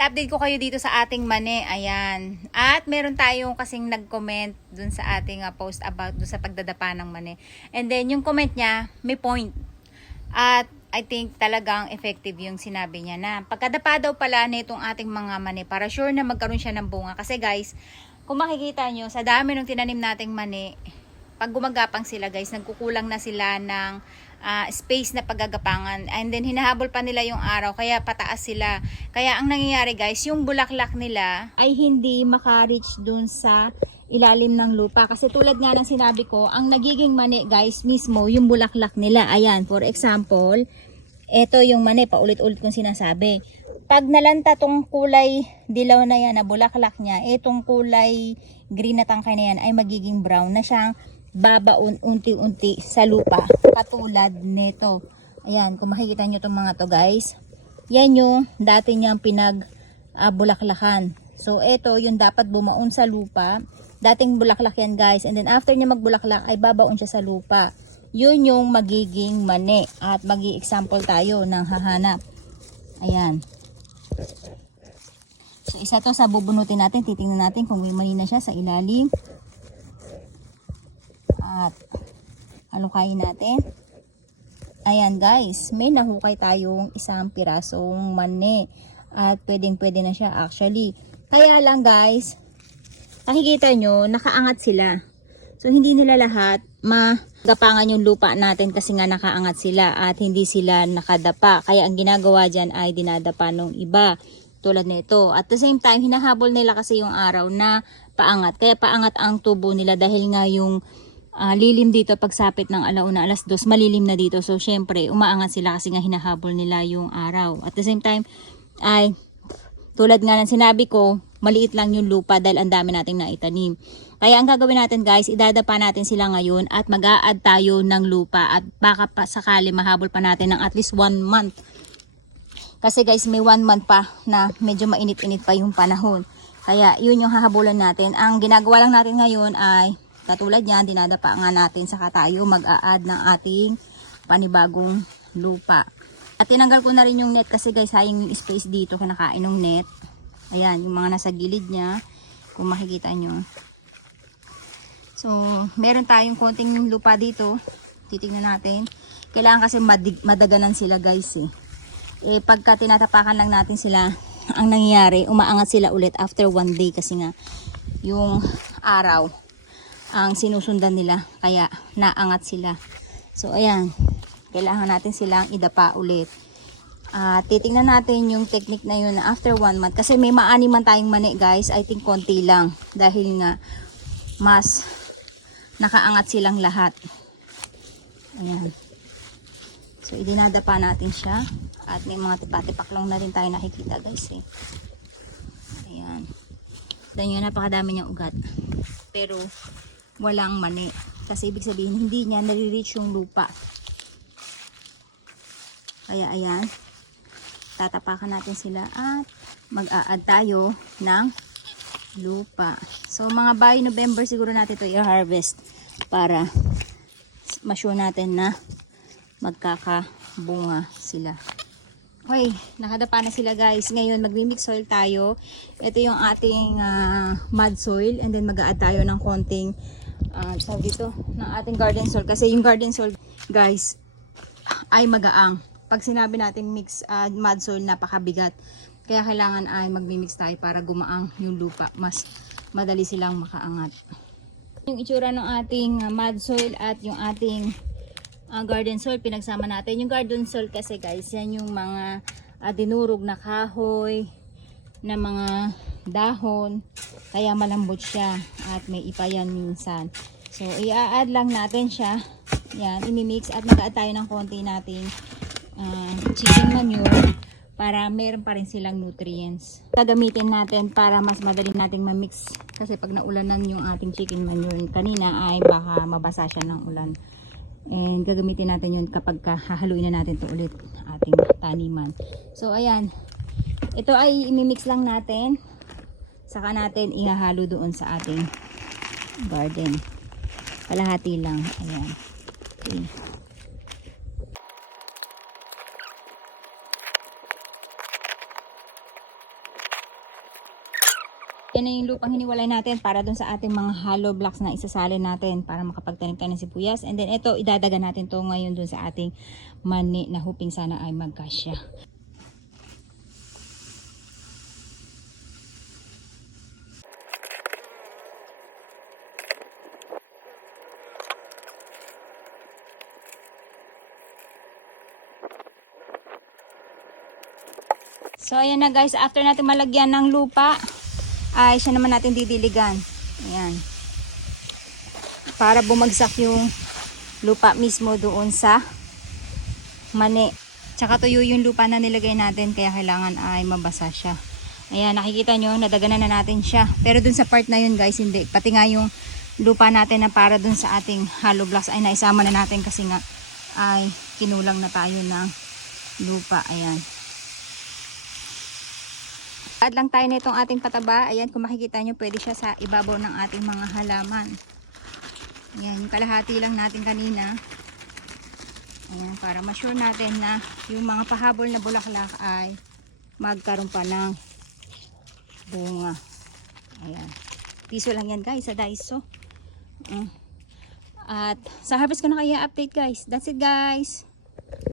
update ko kayo dito sa ating mani. Ayan. At meron tayong kasing nag-comment dun sa ating ah, post about dun sa pagdadapa ng mani. And then yung comment niya, may point. At I think talagang effective yung sinabi niya na pagkadapa daw pala nitong ating mga mani para sure na magkaroon siya ng bunga. Kasi guys, kung makikita nyo, sa dami ng tinanim nating mani, pag gumagapang sila guys, nagkukulang na sila ng ah, space na paggagapangan. And then hinahabol pa nila yung araw, kaya pataas sila. Kaya ang nangyayari guys, yung bulaklak nila ay hindi maka-reach dun sa ilalim ng lupa. Kasi tulad nga ng sinabi ko, ang nagiging mani guys mismo, yung bulaklak nila. Ayan, for example, ito yung mani, paulit-ulit kong sinasabi. Pag nalanta tong kulay dilaw na yan na bulaklak niya, itong kulay green na tangkay na yan ay magiging brown na siyang babaon unti-unti sa lupa. Katulad nito. Ayan, kung makikita nyo itong mga to guys, yan yung dati niyang pinag ah, bulaklakan. So, ito yung dapat bumaon sa lupa. Dating bulaklak yan guys. And then after niya magbulaklak ay babaon siya sa lupa. Yun yung magiging mani. At magi example tayo ng hahanap. Ayan. So, isa to sa bubunutin natin. Titingnan natin kung may mani na siya sa ilalim. At halukayin natin. Ayan guys, may nahukay tayong isang pirasong mani. At pwedeng pwede na siya actually. Kaya lang guys, nakikita nyo, nakaangat sila. So hindi nila lahat magapangan yung lupa natin kasi nga nakaangat sila at hindi sila nakadapa. Kaya ang ginagawa dyan ay dinadapa ng iba tulad nito. At the same time, hinahabol nila kasi yung araw na paangat. Kaya paangat ang tubo nila dahil nga yung ah, lilim dito pagsapit ng alauna alas dos malilim na dito. So syempre, umaangat sila kasi nga hinahabol nila yung araw. At the same time, ay tulad nga ng sinabi ko, maliit lang yung lupa dahil ang dami nating naitanim. Kaya ang gagawin natin guys, idadapa natin sila ngayon at mag add tayo ng lupa at baka pa sakali mahabol pa natin ng at least one month. Kasi guys, may one month pa na medyo mainit-init pa yung panahon. Kaya yun yung hahabulan natin. Ang ginagawa lang natin ngayon ay katulad yan, dinadapa nga natin saka tayo mag-a-add ng ating panibagong lupa. At tinanggal ko na rin yung net kasi guys, sayang yung space dito kinakain ng net. Ayan, yung mga nasa gilid niya. Kung makikita nyo. So, meron tayong konting lupa dito. Titingnan natin. Kailangan kasi madig- madaganan sila guys eh. Eh, pagka tinatapakan lang natin sila, ang nangyayari, umaangat sila ulit after one day kasi nga, yung araw, ang sinusundan nila. Kaya, naangat sila. So, ayan. Kailangan natin silang idapa ulit. Ah, titingnan natin yung technique na yun after one month. Kasi may maani man tayong mani guys. I think konti lang. Dahil nga mas nakaangat silang lahat. Ayan. So, idinadapa natin siya. At may mga tipa-tipaklong na rin tayo nakikita guys eh. Ayan. Dan yun, napakadami niyang ugat. Pero, walang mani. Kasi ibig sabihin, hindi niya nare-reach yung lupa. Kaya ayan, tatapakan natin sila at mag-a-add tayo ng lupa. So mga by November siguro natin ito i-harvest para ma-sure natin na magkakabunga sila. Okay, nakadapa na sila guys. Ngayon magmi-mix soil tayo. Ito yung ating ah, mud soil and then mag-a-add tayo ng konting uh, dito, ng ating garden soil. Kasi yung garden soil guys ay magaang. Pag sinabi natin mix uh, mud soil, napakabigat. Kaya kailangan ay magmi-mix tayo para gumaang yung lupa. Mas madali silang makaangat. Yung itsura ng ating uh, mud soil at yung ating uh, garden soil, pinagsama natin. Yung garden soil kasi guys, yan yung mga uh, dinurog na kahoy, na mga dahon. Kaya malambot siya at may ipa yan minsan. So, i-add lang natin siya. Yan, imimix at mag-add tayo ng konti nating ah, chicken manure para meron pa rin silang nutrients. Gagamitin natin para mas madali nating ma-mix kasi pag naulanan yung ating chicken manure kanina ay baka mabasa siya ng ulan. And gagamitin natin yun kapag ka, hahaluin na natin to ulit ating taniman. So ayan, ito ay imimix lang natin. Saka natin ihahalo doon sa ating garden. Kalahati lang. Ayan. Okay. Yan na yung lupang hiniwalay natin para dun sa ating mga hollow blocks na isasalin natin para makapagtanim tayo ng sibuyas. And then ito, idadaga natin to ngayon dun sa ating mani na huping sana ay magkasya. So ayan na guys, after natin malagyan ng lupa, ay siya naman natin didiligan. Ayan. Para bumagsak yung lupa mismo doon sa mani. Tsaka tuyo yung lupa na nilagay natin kaya kailangan ay mabasa siya. Ayan, nakikita nyo, nadaganan na natin siya. Pero dun sa part na yun guys, hindi. Pati nga yung lupa natin na para dun sa ating hollow blocks ay naisama na natin kasi nga ay kinulang na tayo ng lupa. Ayan. Add lang tayo nitong ating pataba. Ayan, kung makikita nyo, pwede siya sa ibabaw ng ating mga halaman. Ayan, yung kalahati lang natin kanina. Ayan, para ma-sure natin na yung mga pahabol na bulaklak ay magkaroon pa ng bunga. Ayan. Piso lang yan guys sa Daiso. Mm. At sa harvest ko na kaya update guys. That's it guys.